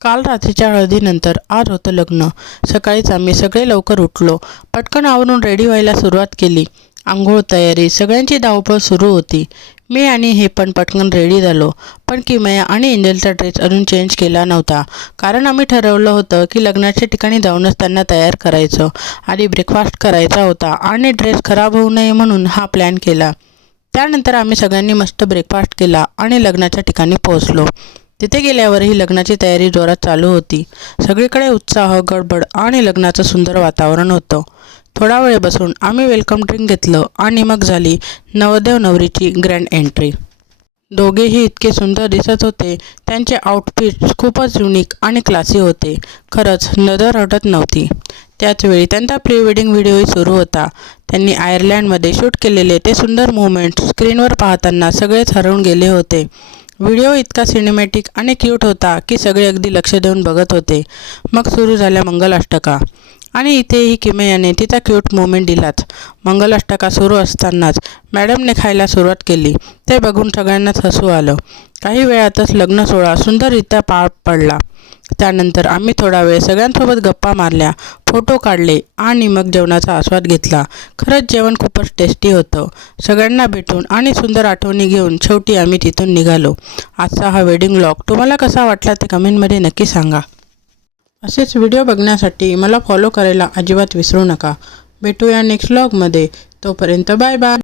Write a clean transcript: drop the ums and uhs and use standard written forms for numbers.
काल रात्रीच्या हळदीनंतर आज होतं लग्न। सकाळीच आम्ही सगळे लवकर उठलो, पटकन आवरून रेडी व्हायला सुरुवात केली। आंघोळ तयारी सगळ्यांची धावपळ सुरू होती। मी आणि हे पण पटकन रेडी झालो, पण किमया आणि एंजलचा ड्रेस अजून चेंज केला नव्हता, कारण आम्ही ठरवलं होतं की लग्नाच्या ठिकाणी जाऊनच त्यांना तयार करायचं। आधी ब्रेकफास्ट करायचा होता आणि ड्रेस खराब होऊ नये म्हणून हा प्लॅन केला। त्यानंतर आम्ही सगळ्यांनी मस्त ब्रेकफास्ट केला आणि लग्नाच्या ठिकाणी पोहोचलो। तिथे गेल्यावरही लग्नाची तयारी जोरात चालू होती। सगळीकडे उत्साह, गडबड आणि लग्नाचं सुंदर वातावरण होतं। थोडा वेळ बसून आम्ही वेलकम ड्रिंक घेतलं आणि मग झाली नवरदेव नवरीची ग्रँड एंट्री। दोघेही इतके सुंदर दिसत होते, त्यांचे आउटफिट्स खूपच युनिक आणि क्लासी होते। खरंच नजर हटत नव्हती। त्याचवेळी त्यांचा प्री वेडिंग व्हिडिओही सुरू होता। त्यांनी आयर्लंडमध्ये शूट केलेले ते सुंदर मुवमेंट्स स्क्रीनवर पाहताना सगळेच हरवून गेले होते। व्हिडिओ इतका सिनेमॅटिक आणि क्यूट होता की सगळे अगदी लक्ष देऊन बघत होते। मग सुरू झाल्या मंगलाष्टका आणि इथेही किमयाने तिचा क्यूट मोमेंट दिलाच। मंगलाष्टका सुरू असतानाच मॅडमने खायला सुरुवात केली, ते बघून सगळ्यांनाच हसू आलं। काही वेळातच लग्न सोहळा सुंदररित्या पार पडला। त्यानंतर आम्ही थोडा वेळ सगळ्यांसोबत गप्पा मारल्या, फोटो काढले आणि मग जेवणाचा आस्वाद घेतला। खरंच जेवण खूपच टेस्टी होतं। सगळ्यांना भेटून आणि सुंदर आठवणी घेऊन शेवटी आम्ही तिथून निघालो। आजचा हा वेडिंग व्लॉग तुम्हाला कसा वाटला ते कमेंटमध्ये नक्की सांगा। असेच व्हिडिओ बघण्यासाठी मला फॉलो करायला अजिबात विसरू नका। भेटूया नेक्स्ट व्लॉगमध्ये। तोपर्यंत बाय बाय।